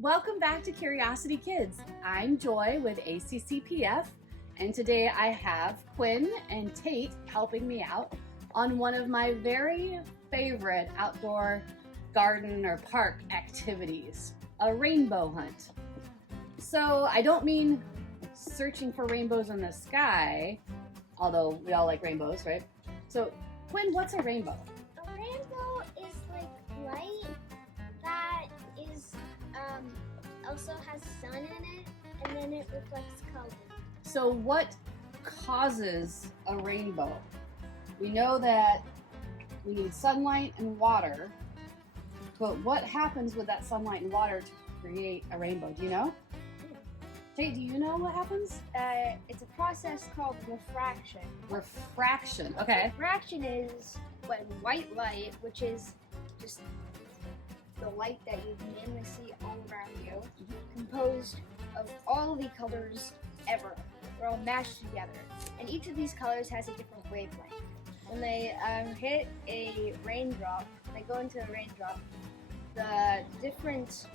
Welcome back to Curiosity Kids. I'm Joy with ACCPF, and today I have Quinn and Tate helping me out on one of my very favorite outdoor garden or park activities, a rainbow hunt. So I don't mean searching for rainbows in the sky, although we all like rainbows, right? So Quinn, what's a rainbow? A rainbow is like light that is also has sun in it, and then it reflects color. So what causes a rainbow? We know that we need sunlight and water, but what happens with that sunlight and water to create a rainbow? Do you know? Tate, do you know what happens? It's a process called refraction. Refraction, okay. Refraction is when white light, which is just the light that you mainly see all around you, composed of all the colors ever. They're all mashed together. And each of these colors has a different wavelength. When they hit a raindrop, they go into a raindrop, the different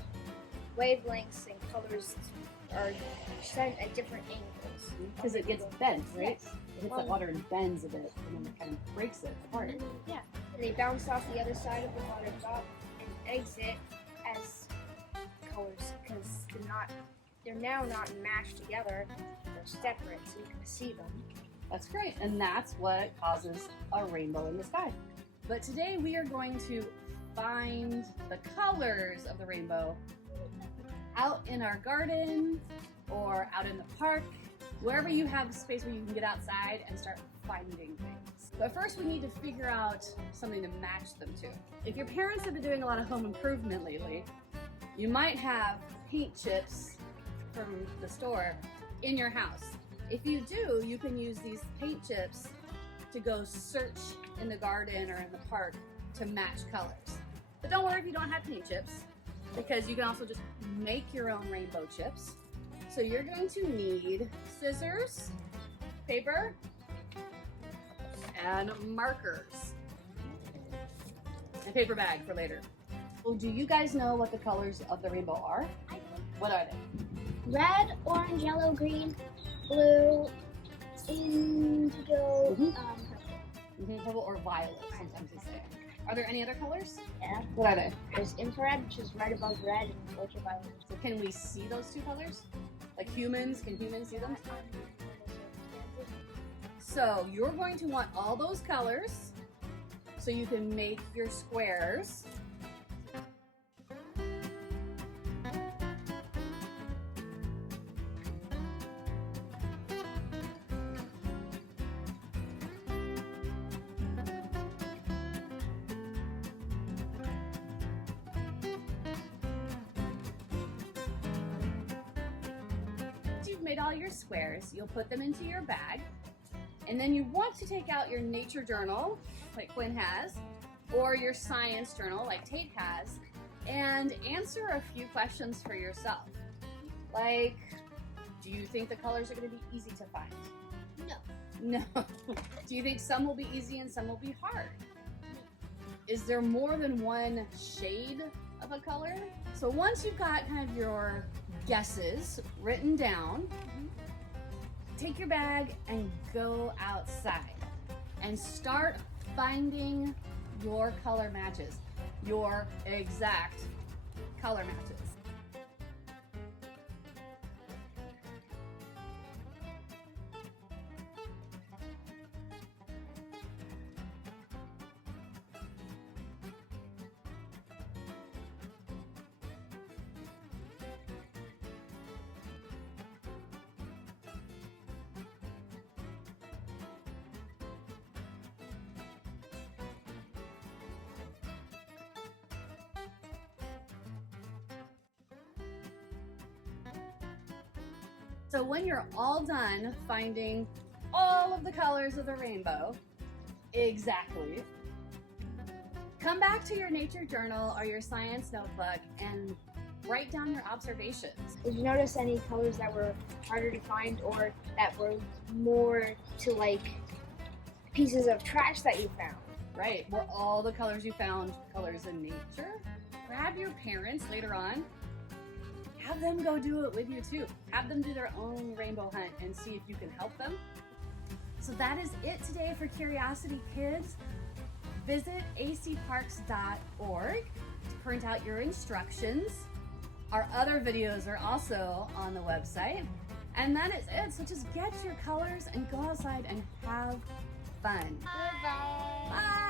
wavelengths and colors are sent at different angles. Because it gets bent, right? Yes. It hits that water and bends a bit, and then it kind of breaks it apart. Yeah. And they bounce off the other side of the water drop and exit as colors, because they're now not mashed together, they're separate, so you can see them. That's great, and that's what causes a rainbow in the sky. But today we are going to find the colors of the rainbow out in our garden or out in the park, wherever you have a space where you can get outside and start finding things. But first we need to figure out something to match them to. If your parents have been doing a lot of home improvement lately, you might have paint chips from the store in your house. If you do, you can use these paint chips to go search in the garden or in the park to match colors. But don't worry if you don't have paint chips, because you can also just make your own rainbow chips. So you're going to need scissors, paper, and markers. And paper bag for later. Well, do you guys know what the colors of the rainbow are? I know. What are they? Red, orange, yellow, green, blue, indigo, Purple or violet, sometimes they say. Are there any other colors? Yeah. What are they? There's infrared, which is right above red, and ultraviolet. So can we see those two colors? Like humans, can humans see them? So you're going to want all those colors so you can make your squares. You've made all your squares, you'll put them into your bag, and then you want to take out your nature journal, like Quinn has, or your science journal, like Tate has, and answer a few questions for yourself. Like, do you think the colors are going to be easy to find? No. No. Do you think some will be easy and some will be hard? Is there more than one shade of a color? So once you've got kind of your guesses written down, take your bag and go outside and start finding your color matches, your exact color matches. So when you're all done finding all of the colors of the rainbow, exactly, come back to your nature journal or your science notebook and write down your observations. Did you notice any colors that were harder to find, or that were more to like pieces of trash that you found? Right, were all the colors you found colors in nature? Grab your parents later on have them go do it with you too. Have them do their own rainbow hunt and see if you can help them. So that is it today for Curiosity Kids. Visit acparks.org to print out your instructions. Our other videos are also on the website. And that is it. So just get your colors and go outside and have fun. Bye-bye. Bye.